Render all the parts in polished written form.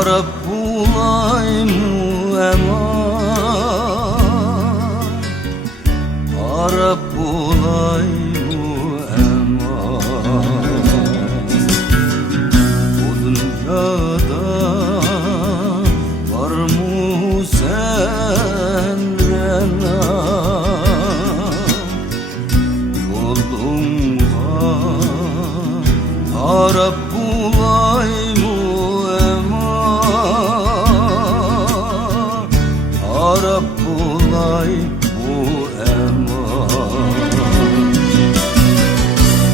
arab bulayım eman, arab bulayım eman. Bu dünyada var mı senden yolumda arab bulayım eman, arab bulayım eman.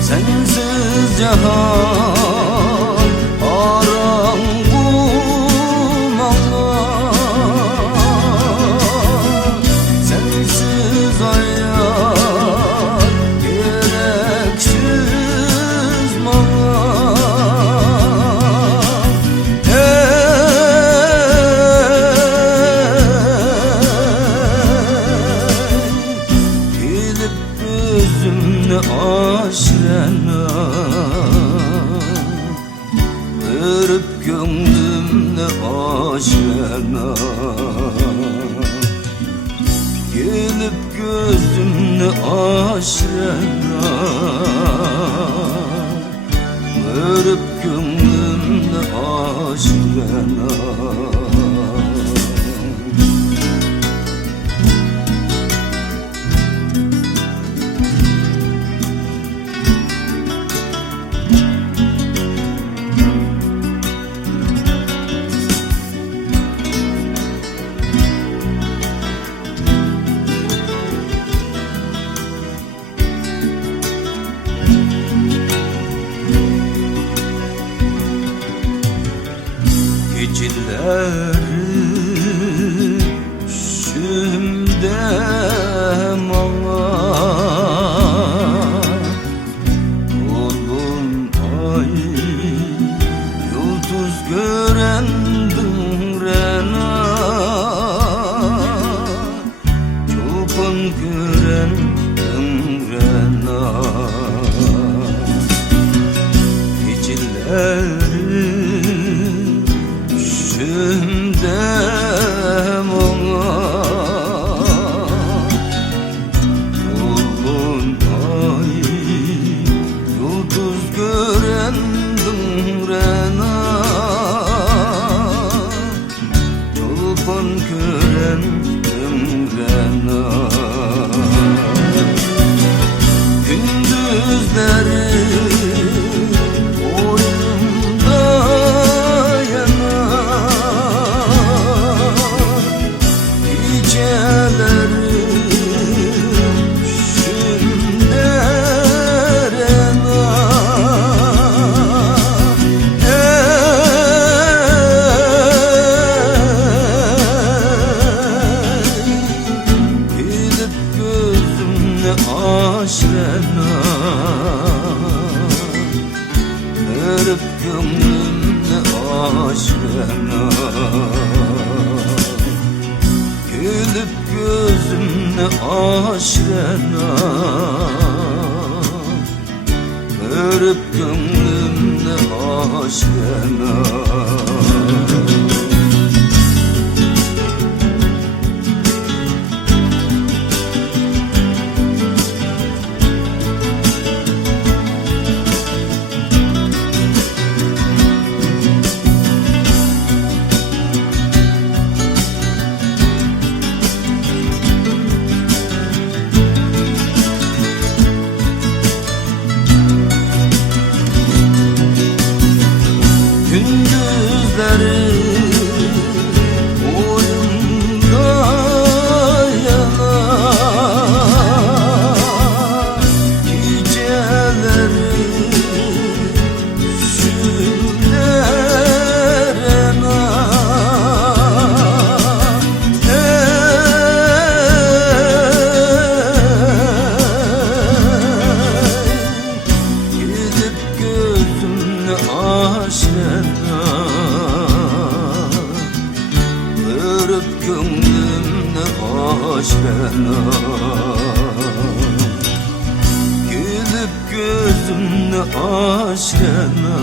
Sensiz cahan aram bulmam, sensiz hayat gereksiz bana. Gidip gözümle aşrena, verip gönlümle aşrena. Gelip gözümle aşrena, verip gönlümle aşrena. Geceleri düşümde bana oğlum ay yıldız görendim rena, çoban görendim rena. Geceleri düşümde bana oğlum ay yıldız görendim rena, çoban görendim rena. Gündüzleri aşrena, verip gönlümle aşrena. Gelip gözümle aşrena, verip gönlümle aşrena. Gündüzleri oyunda yanar, geceleri düşümde rena. Gidip gözümle aşrena, verip gönlümle aşrena. Gelip gözümle aşrena,